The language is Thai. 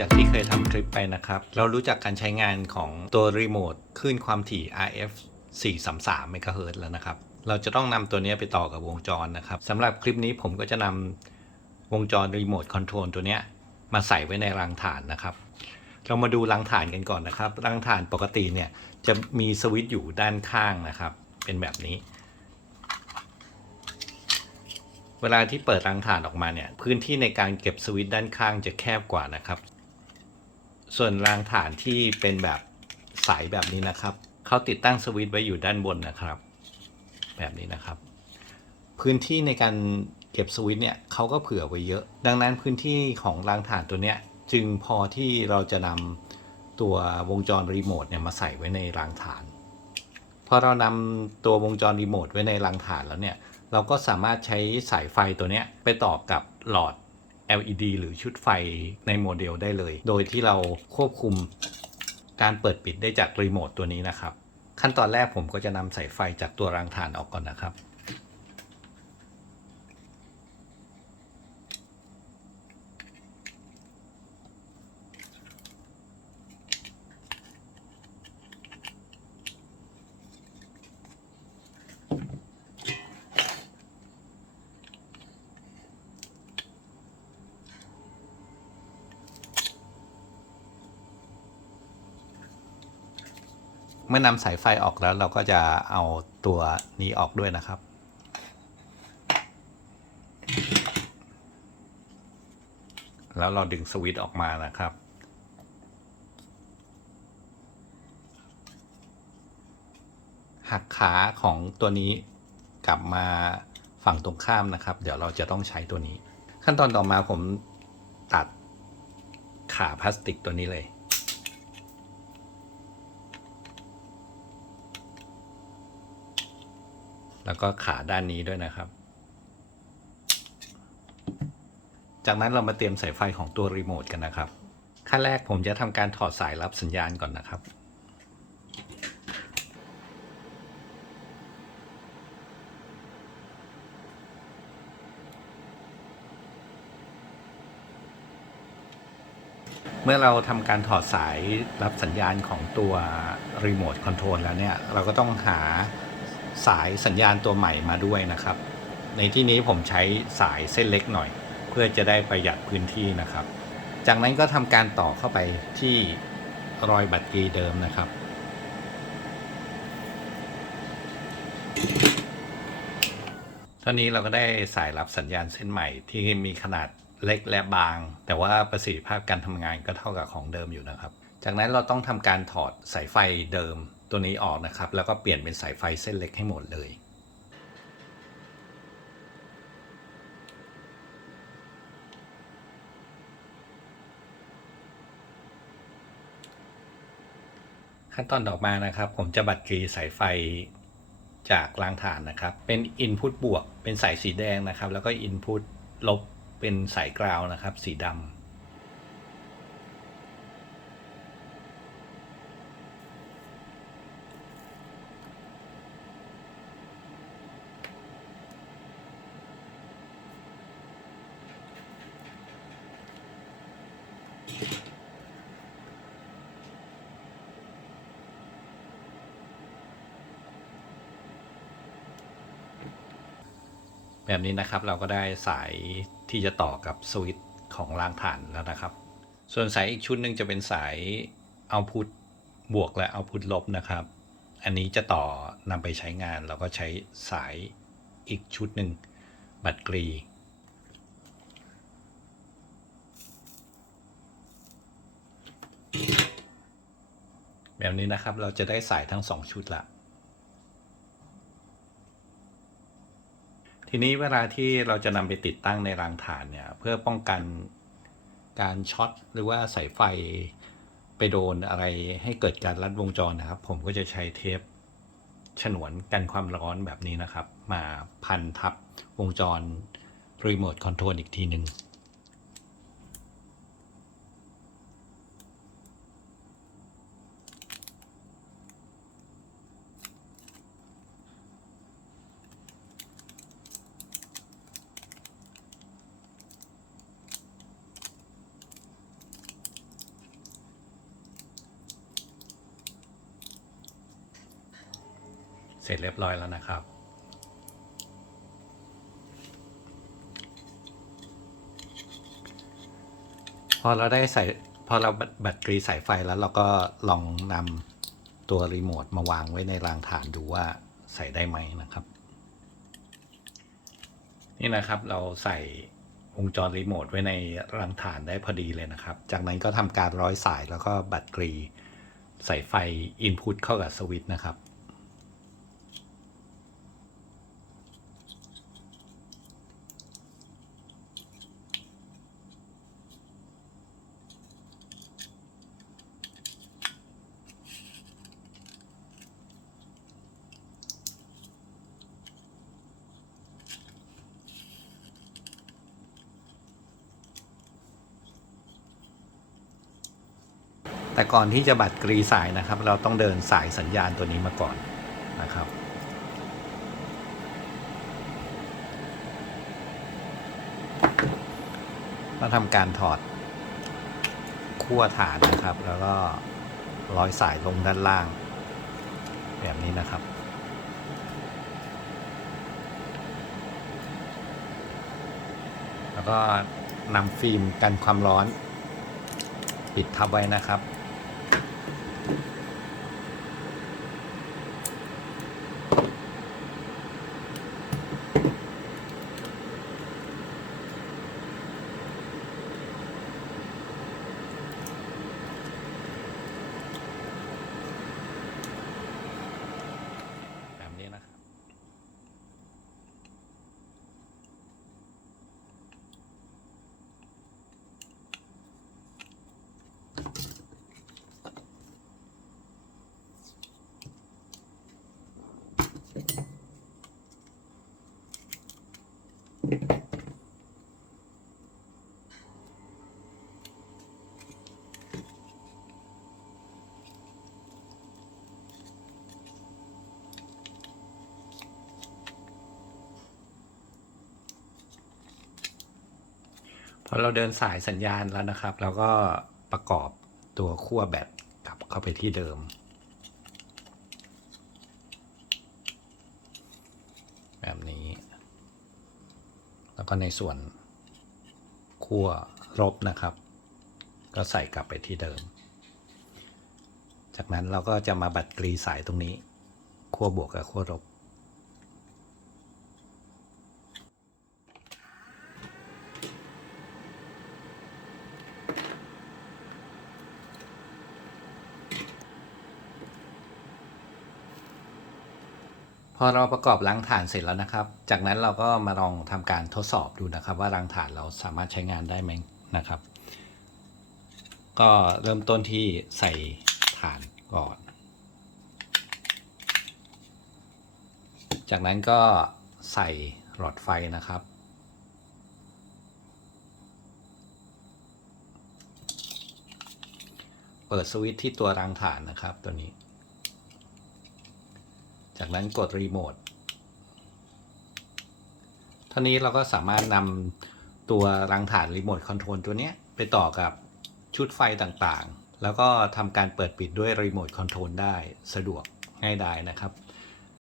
จากที่เคยทำคลิปไปนะครับ เรารู้จักการใช้งานของตัวรีโมทคลื่นความถี่ RF 433เมกะเฮิรตซ์แล้วนะครับ เราจะต้องนำตัวนี้ไปต่อกับวงจรนะครับสำหรับคลิปนี้ผมก็จะนำวงจรรีโมทคอนโทรลตัวนี้มาใส่ไว้ในรางฐานนะครับ เรามาดูรางฐานกันก่อนนะครับ รางฐานปกติเนี่ยจะมีสวิตช์อยู่ด้านข้างนะครับ เป็นแบบนี้เวลาที่เปิดรางฐานออกมาเนี่ยพื้นที่ในการเก็บสวิตช์ด้านข้างจะแคบกว่านะครับ ส่วนรางฐานที่เป็นแบบใสแบบนี้นะครับเขาติดตั้งสวิตช์ไว้อยู่ด้านบนนะครับ แบบนี้นะครับ พื้นที่ในการเก็บสวิตช์เนี่ยเขาก็เผื่อไว้เยอะ ดังนั้นพื้นที่ของรางฐานตัวเนี้ยจึงพอที่เราจะนำตัววงจรรีโมทเนี่ยมาใส่ไว้ในรางฐานพอเรานำตัววงจรรีโมทไว้ในรางฐานแล้วเนี่ยเราก็สามารถใช้สายไฟตัวเนี้ยไปต่อกับหลอด LED หรือชุดไฟในโมเดลได้เลย โดยที่เราควบคุมการเปิดปิดได้จากรีโมทตัวนี้นะครับ ขั้นตอนแรกผมก็จะนำสายไฟจากตัวรางฐานออกก่อนนะครับ เมื่อนำสายไฟออกแล้วเราก็จะเอาตัวนี้ออกด้วยนะครับ แล้วเราดึงสวิตช์ออกมานะครับ หักขาของตัวนี้กลับมาฝั่งตรงข้ามนะครับ เดี๋ยวเราจะต้องใช้ตัวนี้ ขั้นตอนต่อมาผมตัดขาพลาสติกตัวนี้เลย แล้วก็ขาด้านนี้ด้วยนะครับ จากนั้นเรามาเตรียมสายไฟของตัวรีโมทกันนะครับ ขั้นแรกผมจะทำการถอดสายรับสัญญาณก่อนนะครับเมื่อเราทำการถอดสายรับสัญญาณของตัวรีโมทคอนโทรลแล้วเนี่ย เราก็ต้องหา สายสัญญาณตัวใหม่มาด้วยนะครับ ในที่นี้ผมใช้สายเส้นเล็กหน่อย เพื่อจะได้ประหยัดพื้นที่นะครับ จากนั้นก็ทำการต่อเข้าไปที่รอยบัตรกีเดิมนะครับ ตอนนี้เราก็ได้สายรับสัญญาณเส้นใหม่ที่มีขนาดเล็กและบาง แต่ว่าประสิทธิภาพการทำงานก็เท่ากับของเดิมอยู่นะครับ จากนั้นเราต้องทำการถอดสายไฟเดิม ตัวนี้ออกนะครับ แล้วก็เปลี่ยนเป็นสายไฟเส้นเล็กให้หมดเลย ขั้นตอนต่อมานะครับ ผมจะบัตรกรีสายไฟจากรางฐานนะครับ เป็น Input บวก เป็นสายสีแดงนะครับ แล้วก็ Input ลบ เป็นสายกราวนะครับ สีดำ แบบนี้นะครับเราก็ได้สายที่จะต่อกับสวิตช์ของรางฐานแล้วนะครับ ส่วนสายอีกชุดหนึ่งจะเป็นสายเอาพุทบวกและเอาพุทลบนะครับ อันนี้จะต่อนำไปใช้งานเราก็ใช้สายอีกชุดหนึ่งบัตรกรีแบบนี้นะครับเราจะได้สายทั้งสองชุดละ ทีนี้เวลาที่เราจะนำไปติดตั้งในรางฐานเนี่ยเพื่อป้องกันการช็อตหรือว่าสายไฟไปโดนอะไรให้เกิดการลัดวงจรนะครับ ผมก็จะใช้เทปฉนวนกันความร้อนแบบนี้นะครับ มาพันทับวงจรรีโมทคอนโทรลอีกทีหนึ่ง เสร็จเรียบร้อยแล้วนะครับ พอเราได้ใส่พอเราแบตเตอรี่สายไฟแล้วเราก็ลองนำตัวรีโมทมาวางไว้ในรางฐานดูว่าใส่ได้ไหมนะครับ นี่นะครับเราใส่วงจรรีโมทไว้ในรังฐานได้พอดีเลยนะครับ จากนั้นก็ทำการร้อยสายแล้วก็แบตเตอรี่ใส่ไฟอินพุตเข้ากับสวิตช์นะครับ แต่ก่อนที่จะบัตรกรีสายนะครับ เราต้องเดินสายสัญญาณตัวนี้มาก่อนนะครับเราทำการถอดขั้วฐานนะครับ แล้วก็ร้อยสายลงด้านล่าง แบบนี้นะครับแล้วก็นำฟิล์มกันความร้อน ปิดทับไว้นะครับแบบ Thank you. พอเราเดินสายสัญญาณแล้วนะครับเราก็ประกอบตัวขั้วแบตกลับเข้าไปที่เดิม แบบนี้ แล้วก็ในส่วนขั้วลบนะครับ ก็ใส่กลับไปที่เดิม จากนั้นเราก็จะมาบัดกรีสายตรงนี้ขั้วบวกกับขั้วลบ อเราประกอบรังฐานเสร็จแล้วนะครับ จากนั้นเราก็มาลองทำการทดสอบดูนะครับ ว่ารังฐานเราสามารถใช้งานได้ไหมนะครับ ก็เริ่มต้นที่ใส่ฐานก่อน จากนั้นก็ใส่หลอดไฟนะครับ เปิดสวิตช์ที่ตัวรังฐานนะครับตัวนี้ จากนั้นกดรีโมทท่านี้เราก็สามารถนำตัวรังฐานรีโมทคอนโทรลตัวนี้ไปต่อกับชุดไฟต่างๆ แล้วก็ทำการเปิดปิดด้วยรีโมทคอนโทรลได้สะดวกง่ายดายนะครับ